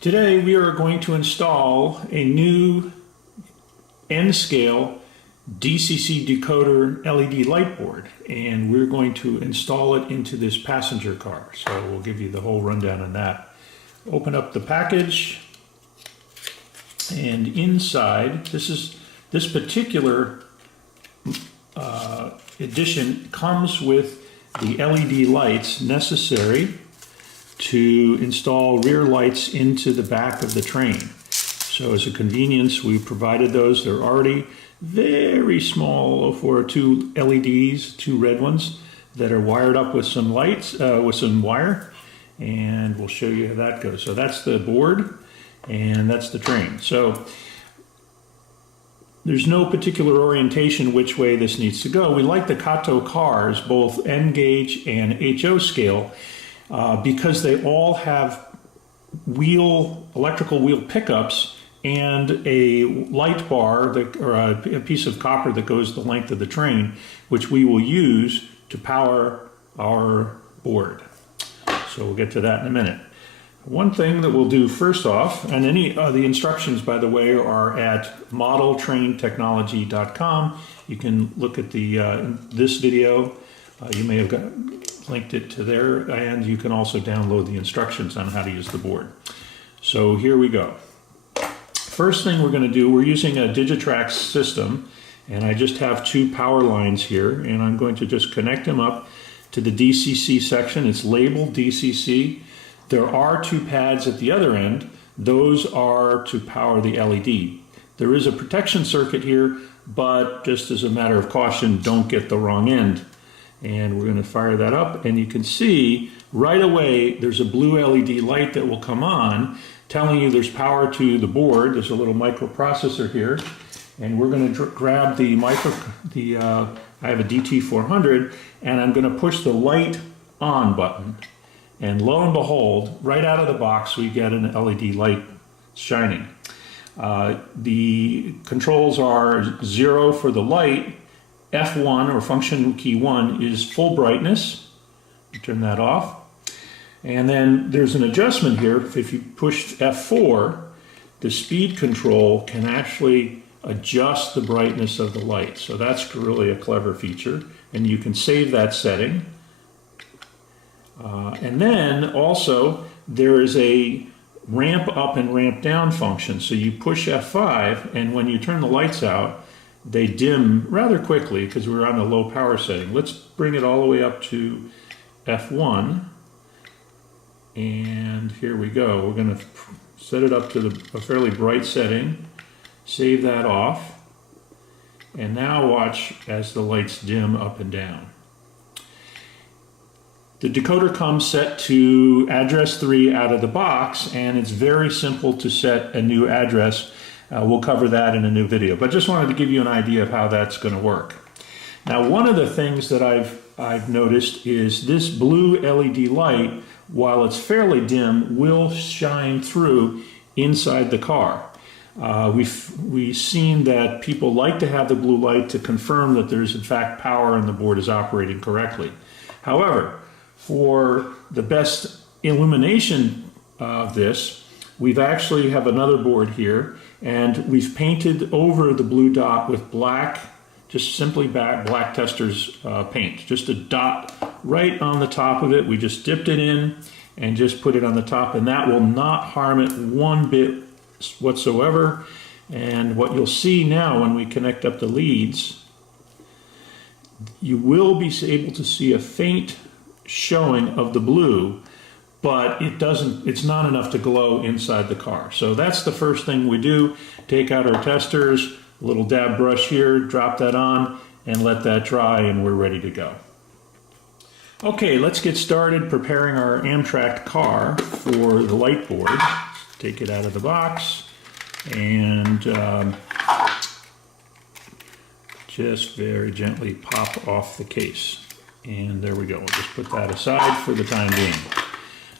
Today we are going to install a new N-scale DCC decoder LED light board, and we're going to install it into this passenger car. So we'll give you the whole rundown on that. Open up the package, and inside, this particular edition comes with the LED lights necessary to install rear lights into the back of the train. So as a convenience, we provided those. They're already very small for two LEDs, two red ones that are wired up with some lights, with some wire, and we'll show you how that goes. So that's the board, and that's the train. So there's no particular orientation which way this needs to go. We like the Kato cars, both N gauge and HO scale, because they all have electrical wheel pickups and a light bar or a piece of copper that goes the length of the train, which we will use to power our board. So we'll get to that in a minute. One thing that we'll do first off, and the instructions, by the way, are at modeltraintechnology.com. You can look at this video. You may have linked it to there, and you can also download the instructions on how to use the board. So here we go. First thing we're going to do, we're using a Digitrax system, and I just have two power lines here, and I'm going to just connect them up to the DCC section. It's labeled DCC. There are two pads at the other end. Those are to power the LED. There is a protection circuit here, but just as a matter of caution, don't get the wrong end. And we're going to fire that up, and you can see right away there's a blue LED light that will come on telling you there's power to the board. There's a little microprocessor here, and we're going to grab the I have a DT400, and I'm going to push the light on button, and lo and behold, right out of the box we get an LED light shining. The controls are 0 for the light. F1, or function key 1, is full brightness. Turn that off. And then there's an adjustment here. If you push F4, the speed control can actually adjust the brightness of the light. So that's really a clever feature. And you can save that setting. And then also there is a ramp up and ramp down function. So you push F5, and when you turn the lights out, they dim rather quickly because we're on a low power setting. Let's bring it all the way up to F1, and here we go. We're going to set it up to a fairly bright setting, save that off, and now watch as the lights dim up and down. The decoder comes set to address 3 out of the box, and it's very simple to set a new address. We'll cover that in a new video, but just wanted to give you an idea of how that's going to work. Now, one of the things that I've noticed is this blue LED light, while it's fairly dim, will shine through inside the car. We've seen that people like to have the blue light to confirm that there's in fact power and the board is operating correctly. However, for the best illumination of this, we've actually have another board here, and we've painted over the blue dot with black, just simply black tester's paint. Just a dot right on the top of it. We just dipped it in and just put it on the top, and that will not harm it one bit whatsoever. And what you'll see now when we connect up the leads, you will be able to see a faint showing of the blue, but it's not enough to glow inside the car. So that's the first thing we do. Take out our testers, a little dab brush here, drop that on, and let that dry, and we're ready to go. Okay, let's get started preparing our Amtrak car for the light board. Take it out of the box, and just very gently pop off the case. And there we go. We'll just put that aside for the time being.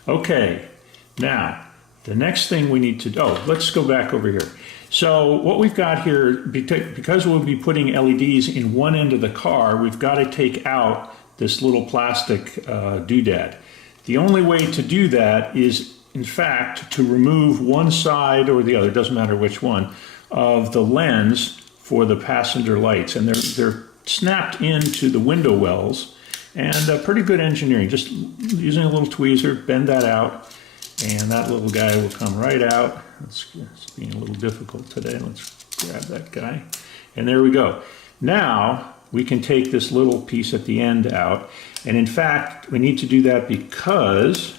Okay, now the next thing we need to do, let's go back over here. So what we've got here, because we'll be putting LEDs in one end of the car, we've got to take out this little plastic doodad. The only way to do that is in fact, to remove one side or the other, doesn't matter which one, of the lens for the passenger lights. And they're snapped into the window wells, and pretty good engineering. Just using a little tweezer, bend that out, and that little guy will come right out. It's being a little difficult today. Let's grab that guy. And there we go. Now we can take this little piece at the end out. And in fact, we need to do that because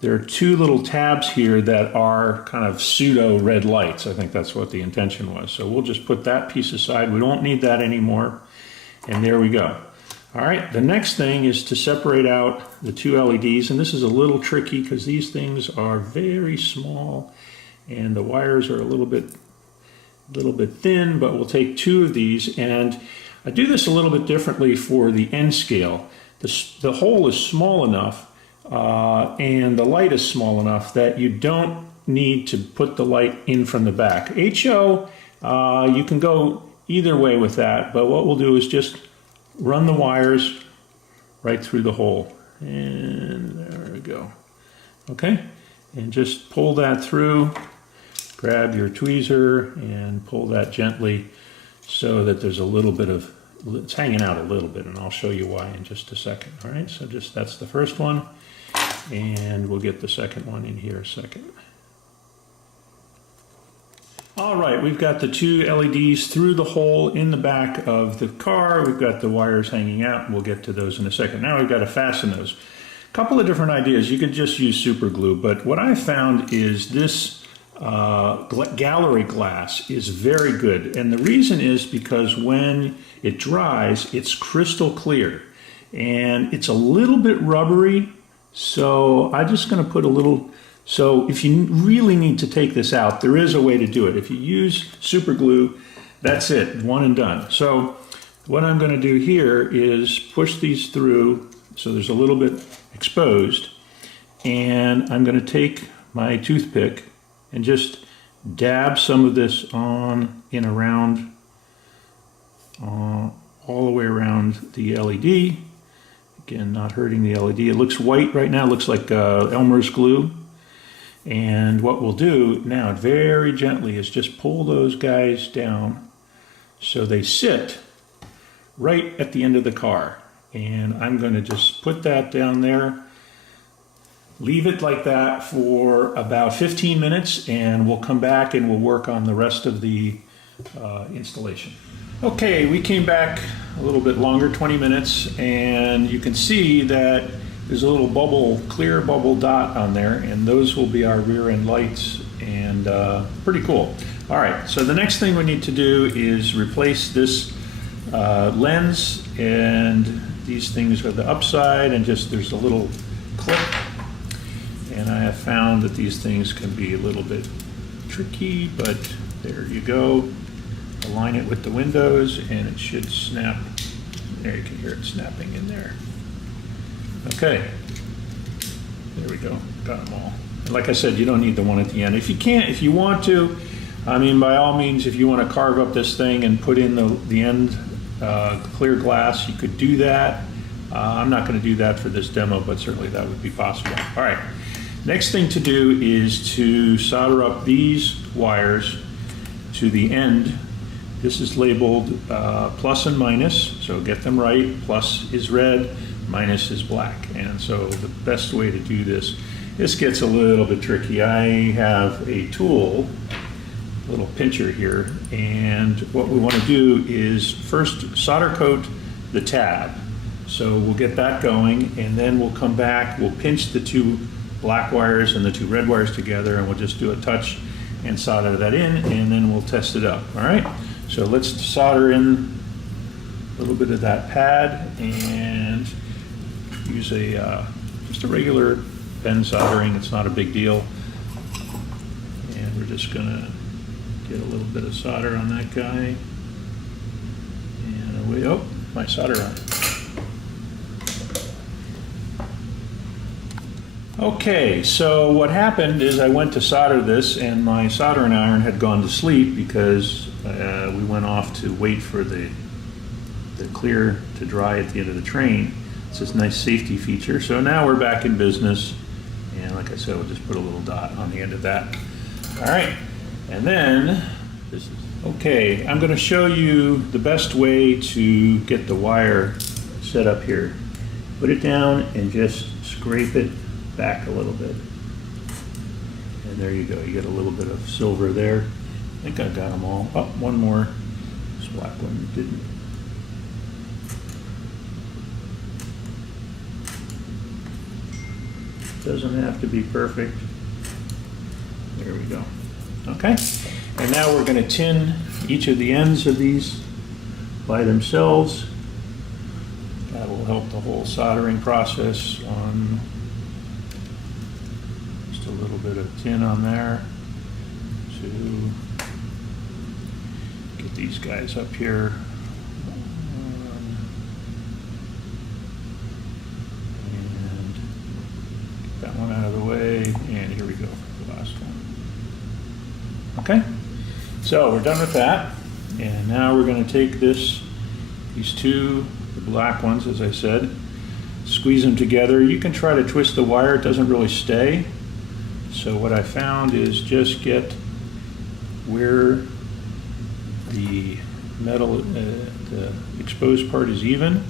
there are two little tabs here that are kind of pseudo red lights. I think that's what the intention was. So we'll just put that piece aside. We don't need that anymore. And there we go. All right, the next thing is to separate out the two LEDs. And this is a little tricky because these things are very small and the wires are a little bit thin, but we'll take two of these, and I do this a little bit differently for the end scale. The hole is small enough and the light is small enough that you don't need to put the light in from the back. HO, you can go either way with that, but what we'll do is just run the wires right through the hole. And there we go. Okay, and just pull that through. Grab your tweezer and pull that gently so that there's a little bit of, it's hanging out a little bit, and I'll show you why in just a second. All right, so that's the first one, and we'll get the second one in here a second. All right, we've got the two LEDs through the hole in the back of the car. We've got the wires hanging out, and we'll get to those in a second. Now we've got to fasten those. A couple of different ideas. You could just use super glue, but what I found is this gallery glass is very good, and the reason is because when it dries, it's crystal clear, and it's a little bit rubbery. So I'm just going to put a little. So if you really need to take this out, there is a way to do it. If you use super glue, that's it, one and done. So what I'm going to do here is push these through so there's a little bit exposed, and I'm going to take my toothpick and just dab some of this on in around, all the way around the LED. Again, not hurting the LED. It looks white right now, it looks like Elmer's glue. And what we'll do now, very gently, is just pull those guys down so they sit right at the end of the car. And I'm going to just put that down there. Leave it like that for about 15 minutes, and we'll come back and we'll work on the rest of the installation. Okay, we came back a little bit longer, 20 minutes, and you can see that there's a little bubble, clear bubble dot on there, and those will be our rear end lights, and pretty cool. All right, so the next thing we need to do is replace this lens, and these things are the upside, and just there's a little clip. And I have found that these things can be a little bit tricky, but there you go. Align it with the windows and it should snap. There, you can hear it snapping in there. Okay, there we go, got them all. And like I said, you don't need the one at the end. If you can't, if you want to, I mean, by all means, if you want to carve up this thing and put in the end clear glass, you could do that. I'm not going to do that for this demo, but certainly that would be possible. All right. Next thing to do is to solder up these wires to the end. This is labeled plus and minus, so get them right. Plus is red, minus is black. And so the best way to do this gets a little bit tricky. I have a tool, a little pincher here, and what we want to do is first solder coat the tab. So we'll get that going, and then we'll come back, we'll pinch the two black wires and the two red wires together, and we'll just do a touch and solder that in, and then we'll test it up. All right, so let's solder in a little bit of that pad and use just a regular bend soldering. It's not a big deal, and we're just gonna get a little bit of solder on that guy, and away, oh, my solder on. Okay, so what happened is I went to solder this, and my soldering iron had gone to sleep because we went off to wait for the clear to dry at the end of the train. It's this nice safety feature. So now we're back in business, and I like I said, we'll just put a little dot on the end of that. All right, and then this is okay. I'm going to show you the best way to get the wire set up here. Put it down and just scrape it back a little bit. And there you go. You get a little bit of silver there. I think I got them all. Oh, one more. This black one didn't. Doesn't have to be perfect. There we go. Okay. And now we're going to tin each of the ends of these by themselves. That will help the whole soldering process on just a little bit of tin on there to get these guys up here. And get that one out of the way. And here we go for the last one. Okay, so we're done with that. And now we're going to take these two, the black ones, as I said, squeeze them together. You can try to twist the wire, it doesn't really stay. So what I found is just get where the metal, the exposed part is even.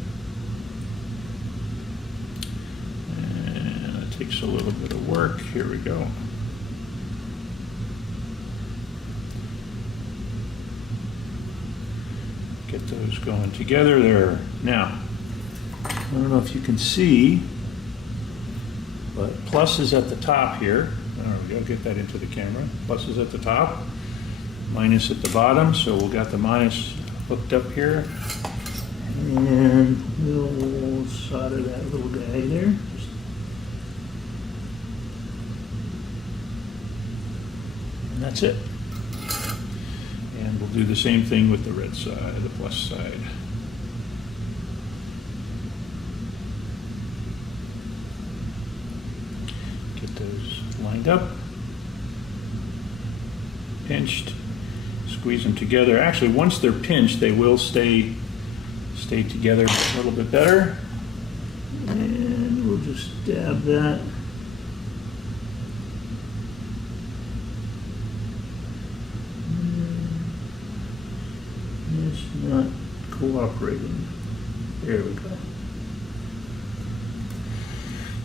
And it takes a little bit of work. Here we go. Get those going together there. Now, I don't know if you can see, but plus is at the top here. There we go, get that into the camera. Plus is at the top, minus at the bottom, so we'll got the minus hooked up here. And we'll solder that little guy there. And that's it. And we'll do the same thing with the red side, the plus side. Get those lined up, pinched, squeeze them together. Actually, once they're pinched, they will stay together a little bit better. And we'll just dab that. It's not cooperating. There we go.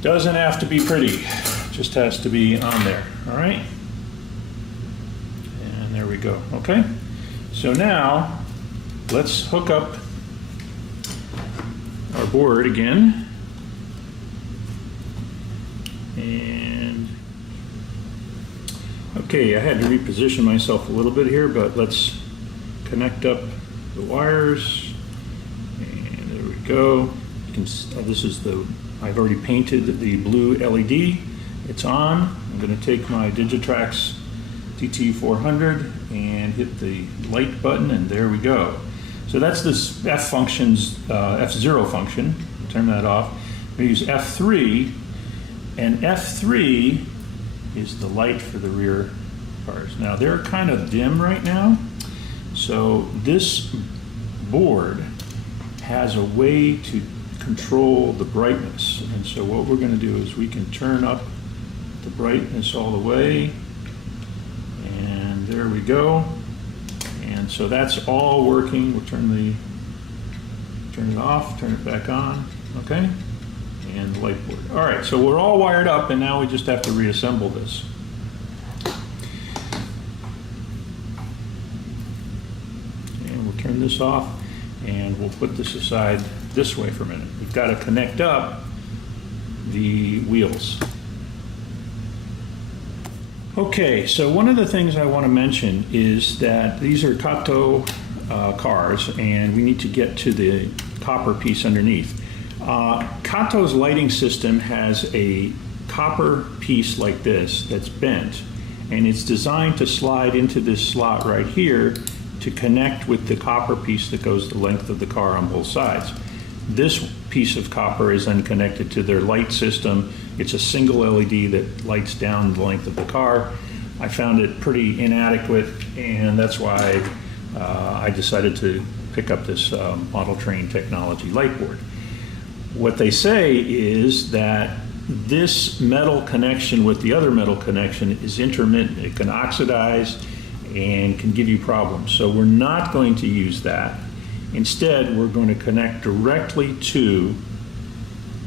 Doesn't have to be pretty, just has to be on there, all right? And there we go, okay? So now, let's hook up our board again. And, okay, I had to reposition myself a little bit here, but let's connect up the wires, and there we go. You can, this is the, I've already painted the blue LED. It's on. I'm going to take my Digitrax DT400 and hit the light button, and there we go. So that's this F0 function. Turn that off. We use F3, and F3 is the light for the rear cars. Now they're kind of dim right now. So this board has a way to control the brightness. And so what we're going to do is we can turn up the brightness all the way. And there we go. And so that's all working. We'll turn it off, turn it back on, okay? And the light board. All right, so we're all wired up, and now we just have to reassemble this. Turn this off, and we'll put this aside this way for a minute. We've got to connect up the wheels. Okay, so one of the things I want to mention is that these are Kato cars, and we need to get to the copper piece underneath. Kato's lighting system has a copper piece like this that's bent, and it's designed to slide into this slot right here to connect with the copper piece that goes the length of the car on both sides. This piece of copper is then connected to their light system. It's a single LED that lights down the length of the car. I found it pretty inadequate, and that's why I decided to pick up this Model Train Technology light board. What they say is that this metal connection with the other metal connection is intermittent. It can oxidize and can give you problems. So we're not going to use that. Instead, we're going to connect directly to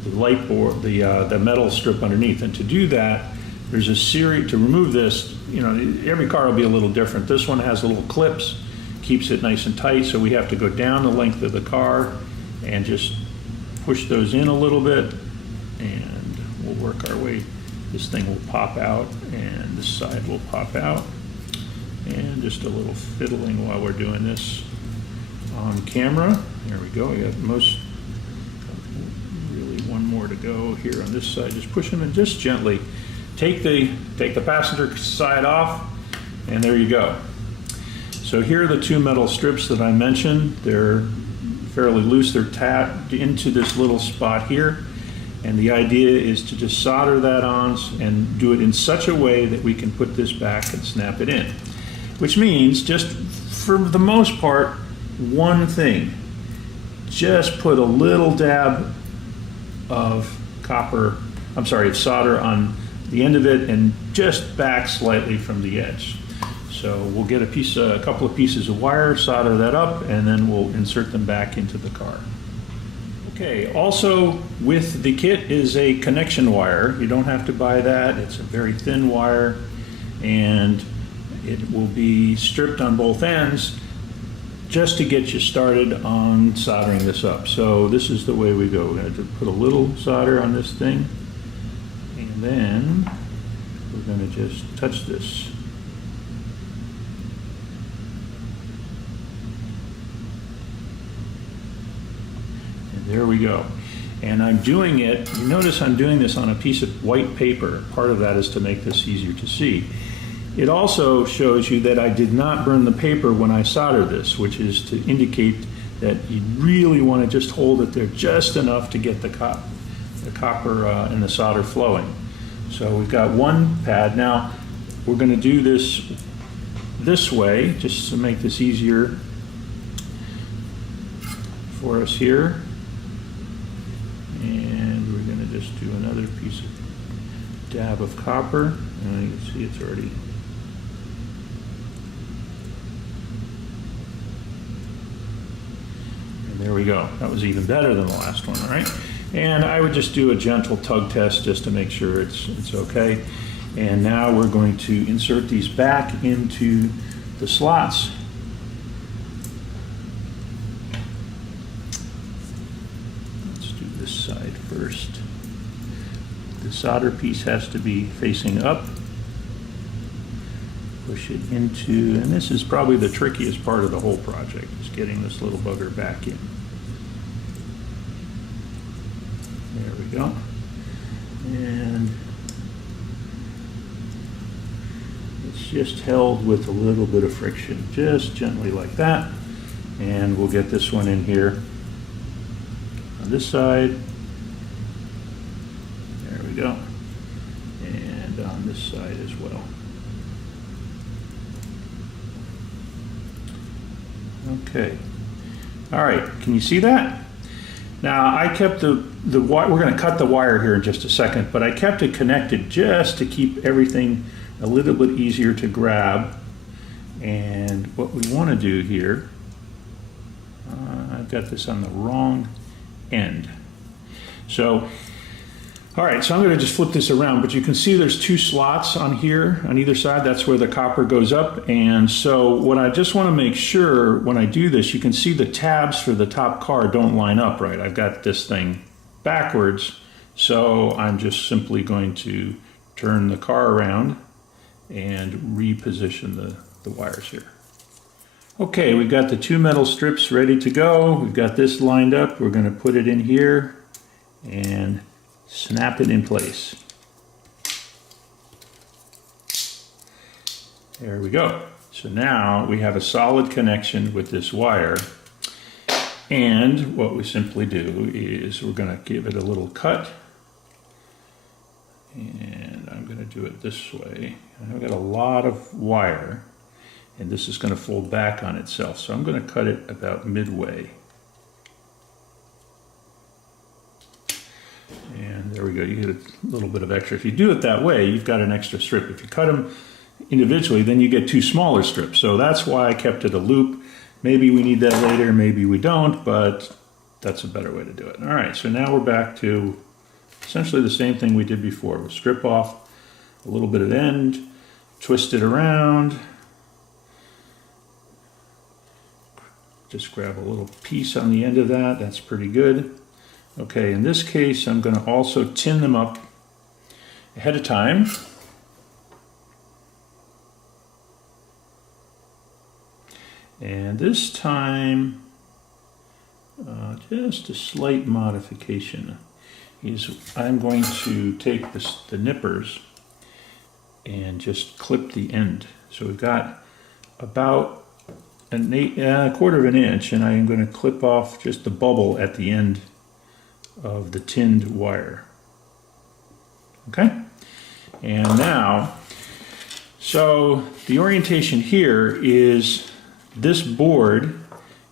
the light board, the metal strip underneath. And to do that, there's a series, to remove this, you know, every car will be a little different. This one has little clips, keeps it nice and tight, so we have to go down the length of the car and just push those in a little bit, and we'll work our way. This thing will pop out, and this side will pop out. And just a little fiddling while we're doing this on camera. There we go. We got really one more to go here on this side. Just push them in just gently. Take the passenger side off, and there you go. So here are the two metal strips that I mentioned. They're fairly loose. They're tapped into this little spot here. And the idea is to just solder that on and do it in such a way that we can put this back and snap it in. Which means, just for the most part, one thing. Just put a little dab of solder on the end of it and just back slightly from the edge. So we'll get a couple of pieces of wire, solder that up, and then we'll insert them back into the car. Okay, also with the kit is a connection wire. You don't have to buy that. It's a very thin wire, and it will be stripped on both ends just to get you started on soldering this up. So this is the way we go. We're going to put a little solder on this thing, and then we're going to just touch this. And there we go. And I'm doing it, you notice I'm doing this on a piece of white paper. Part of that is to make this easier to see. It also shows you that I did not burn the paper when I solder this, which is to indicate that you really want to just hold it there just enough to get the copper and the solder flowing. So we've got one pad. Now we're going to do this way, just to make this easier for us here. And we're going to just do another piece of dab of copper. And you can see it's already. There we go. That was even better than the last one, all right? And I would just do a gentle tug test just to make sure it's okay. And now we're going to insert these back into the slots. Let's do this side first. The solder piece has to be facing up. Push it into, and this is probably the trickiest part of the whole project, is getting this little bugger back in. There we go. And it's just held with a little bit of friction, just gently like that. And we'll get this one in here on this side. There we go. And on this side as well. Okay. All right. Can you see that? Now I kept the wire. We're going to cut the wire here in just a second, but I kept it connected just to keep everything a little bit easier to grab. And what we want to do here, I've got this on the wrong end. So, all right, so I'm going to just flip this around, but you can see there's two slots on here on either side. That's where the copper goes up. And so what I just want to make sure when I do this, you can see the tabs for the top car don't line up right. I've got this thing backwards, so I'm just simply going to turn the car around and reposition the wires here. Okay, we've got the two metal strips ready to go. We've got this lined up. We're going to put it in here and snap it in place. There we go. So now we have a solid connection with this wire. And what we simply do is we're going to give it a little cut. And I'm going to do it this way. I've got a lot of wire, and this is going to fold back on itself. So I'm going to cut it about midway. And there we go. You get little bit of extra. If you do it that way, you've got an extra strip. If you cut them individually, then you get two smaller strips. So that's why I kept it a loop. Maybe we need that later, maybe we don't, but that's a better way to do it. All right, so now we're back to essentially the same thing we did before. We'll strip off a little bit of end, twist it around, just grab a little piece on the end of that. That's pretty good. Okay, in this case, I'm going to also tin them up ahead of time. And this time, just a slight modification is I'm going to take the nippers and just clip the end. So we've got about a quarter of an inch, and I'm going to clip off just the bubble at the end of the tinned wire. Okay? And now, so the orientation here is this board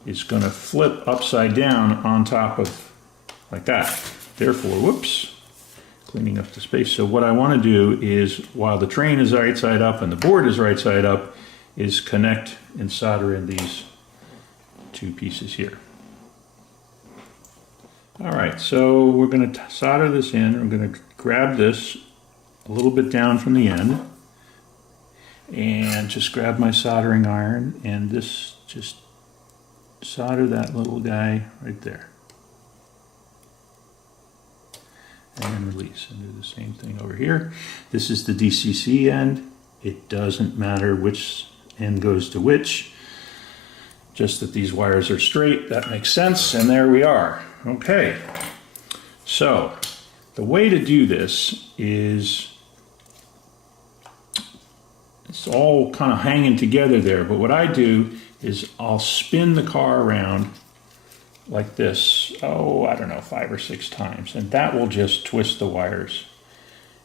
is going to flip upside down on top of, like that. Therefore, whoops, cleaning up the space. So what I want to do is, while the train is right side up and the board is right side up, is connect and solder in these two pieces here. All right, so we're going to solder this in. I'm going to grab this a little bit down from the end and just grab my soldering iron and this just solder that little guy right there. And release, and do the same thing over here. This is the DCC end. It doesn't matter which end goes to which, just that these wires are straight. That makes sense, and there we are. Okay, so the way to do this is, it's all kind of hanging together there, but what I do is I'll spin the car around like this, I don't know, 5 or 6 times, and that will just twist the wires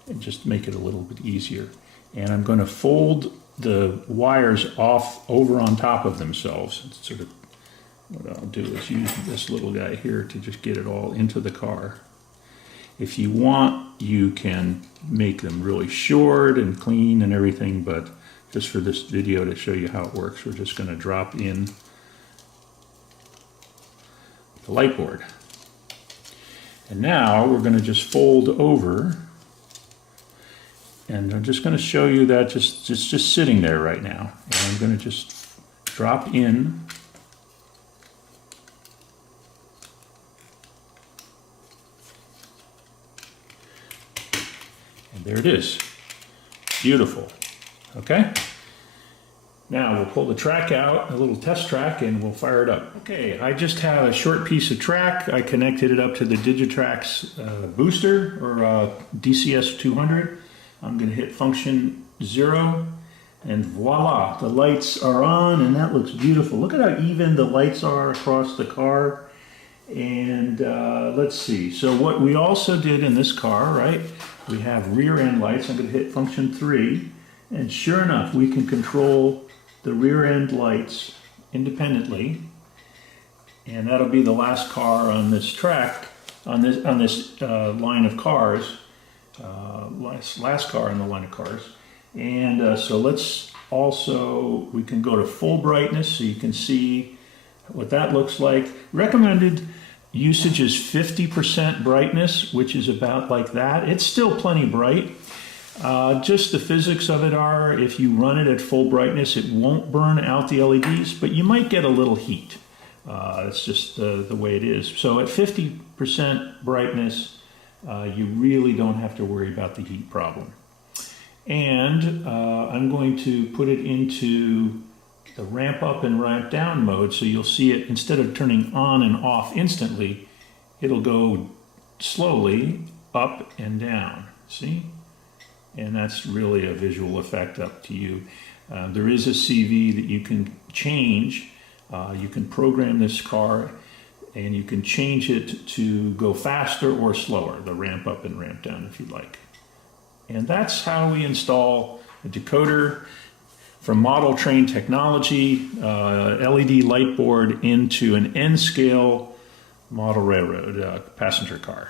and just make it a little bit easier. And I'm going to fold the wires off over on top of themselves. It's sort of what I'll do is use this little guy here to just get it all into the car. If you want, you can make them really short and clean and everything, but just for this video to show you how it works, we're just going to drop in the light board. And now we're going to just fold over, and I'm just going to show you that just sitting there right now. And I'm going to just drop in and there it is. Beautiful. Okay? Now we'll pull the track out, a little test track, and we'll fire it up. Okay, I just have a short piece of track. I connected it up to the Digitrax booster, or DCS 200. I'm going to hit function 0, and voila, the lights are on, and that looks beautiful. Look at how even the lights are across the car. And let's see, so what we also did in this car, right, we have rear end lights. I'm going to hit function 3, and sure enough, we can control the rear end lights independently, and that'll be the last car on this track, on this line of cars, last car in the line of cars. And so let's also, we can go to full brightness so you can see what that looks like. Recommended usage is 50% brightness, which is about like that. It's still plenty bright. Just the physics of it are, if you run it at full brightness, it won't burn out the LEDs, but you might get a little heat. It's just the way it is. So at 50% brightness, you really don't have to worry about the heat problem. And I'm going to put it into the ramp up and ramp down mode, so you'll see it, instead of turning on and off instantly, it'll go slowly up and down. See? And that's really a visual effect, up to you. There is a CV that you can change. You can program this car and you can change it to go faster or slower, the ramp up and ramp down if you'd like. And that's how we install a decoder from Model Train Technology, LED light board into an N-scale model railroad passenger car.